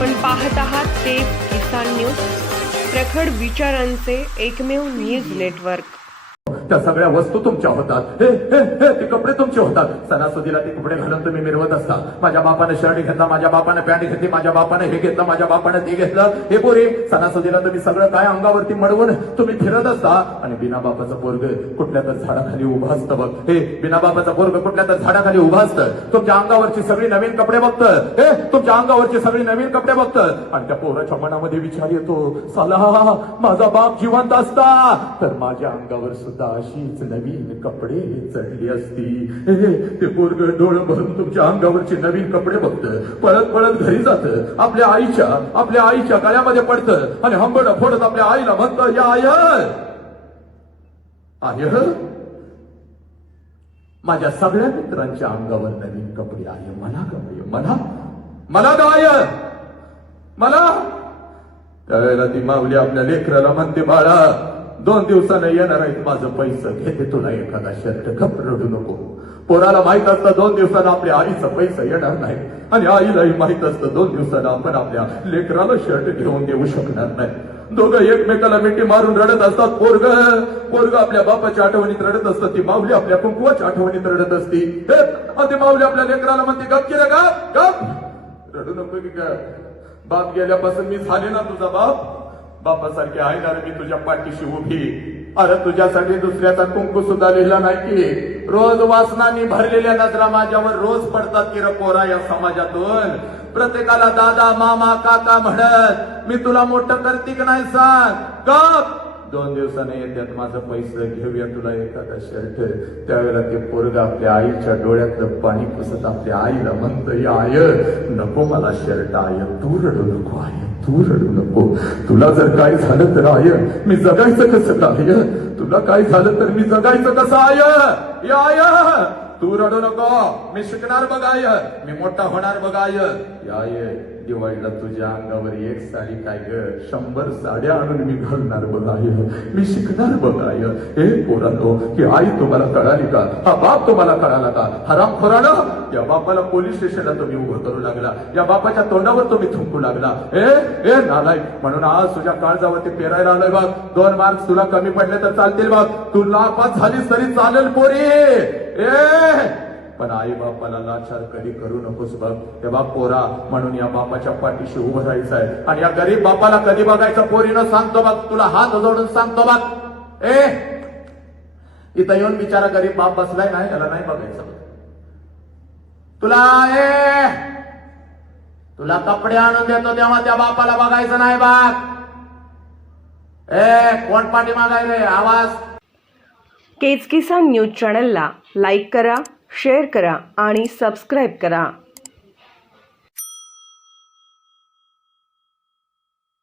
आपण पाहत आहात ते किसान न्यूज. प्रखड विचारांचे एकमेव न्यूज नेटवर्क. त्या सगळ्या वस्तू तुमच्या होतात. हे हे हे ते कपडे तुमचे होतात. सणासुदीला ते कपडे घालून तुम्ही मिरवत असता. माझ्या बापाने शर्ट घेतला माझ्या बापाने पॅन्ट घेतली माझ्या बापाने हे घेतलं माझ्या बापाने ते घेतलं. हे पोरे सणासुदीला तुम्ही सगळं काय अंगावरती मडवून तुम्ही फिरत असता? आणि बिना बापाचं पोरग कुठल्या तर झाडाखाली उभं असतं बघ. हे बिना बापाचं पोरग कुठल्या तर झाडाखाली उभा असतं. तुमच्या अंगावरची सगळी नवीन कपडे बघतं. हे तुमच्या अंगावरची सगळी नवीन कपडे बघतं. आणि त्या पोराच्या मनामध्ये विचार येतो. साला माझा बाप जिवंत असता. तर माझ्या अंगावर सुद्धा अशीच नवीन कपडे चढली असती. ते पोरग डोळ भरून तुमच्या अंगावरचे नवीन कपडे बघतं. पळत पळत घरी जात. आपल्या आईच्या आपल्या आईच्या गळ्यामध्ये पडतं. आणि हंबड फोडत आपल्या आईला म्हणतं या आय आय माझ्या सगळ्या मित्रांच्या अंगावर नवीन कपडे आहे. मला कपडे मला मला गाय मला त्यावेळेला ती माऊली आपल्या लेकराला म्हणते बाळा दोन दिवसानं येणार आहेत माझं पैसे. घेते तुला एखादा शर्ट घबरडू रडू नको. पोराला माहीत असतं दोन दिवसानं आपल्या आईचं पैसा येणार नाही. आणि आईलाही माहीत असतं दोन दिवसानं आपण आपल्या लेकराला शर्ट घेऊन देऊ शकणार नाही. दोघं एकमेकाला मिठी मारून रडत असतात. पोरग पोरग आपल्या बापाच्या आठवणीत रडत असतात ती माऊली आपल्या कुंकुवाच्या आठवणीत रडत असती. आणि ती माऊली आपल्या लेकराला म्हणते गप केलं का गप रडू नको की बाप गेल्यापासून मी झाले ना तुझा बाप? बापासारखी आहे ना रे मी तुझ्या पाठीशी उभी अरे तुझ्यासाठी दुसऱ्याचा कुंकू सुद्धा लिहिला नाही की रोज वासनानी भरलेल्या नजरा माझ्यावर रोज पडतात की पोरा या समाजातून. प्रत्येकाला दादा मामा काका म्हणत मी तुला मोठं करते की नाही सांग? कप दोन दिवसाने येतात माझं पैसे घेऊया तुला एखादा शर्ट त्यावेळेला ते पोरग आपल्या आईच्या डोळ्यातलं पाणी पुसत आपल्या आईला म्हणत या आय नको मला शर्ट आय तू रडू नको आय. तू रडू नको. तुला जर काय झालं तर आय मी जगायचं कसं काय? तुला काय झालं तर मी जगायचं कसं आय? आय तू रडू नको. मी शिकणार बघाय मी मोठा होणार बघाय याय दिवाळीला तुझ्या अंगावर एक साडी काय ग? शंभर साड्या आणून मी घालणार बघाय मी शिकणार बघाय हे पोरांनो की आई तुम्हाला कळाली का? हा बाप तुम्हाला कळाला का? हराम खोरानं या बापाला पोलीस स्टेशनला तुम्ही उभं करू लागला. या बापाच्या तोंडावर तुम्ही थुंकू लागला. हे ए नालाय म्हणून आज तुझ्या काळजावरती पेरायला आलोय बघ. दोन मार्क्स तुला कमी पडले तर चालतील बघ. तू लापास झालीस तरी चालेल पोरी. ए पण आई बापाला लाचार कधी करू नकोस बघ. हे बाप पोरा म्हणून या बापाच्या पाठीशी उभं राहायचं आहे आणि या गरीब बापाला कधी बघायचं पोरीनं सांगतो बघ. तुला हात जोडून सांगतो बघ. ए इथं येऊन बिचारा गरीब बाप बसलाय नाही याला नाही बघायचं तुला ए तुला कपडे आणून देतो तेव्हा त्या बापाला बघायचं नाही बाप. ए कोण पाठी मागायले आवाज. केच किसान न्यूज चॅनलला लाईक करा शेअर करा आणि सबस्क्राईब करा.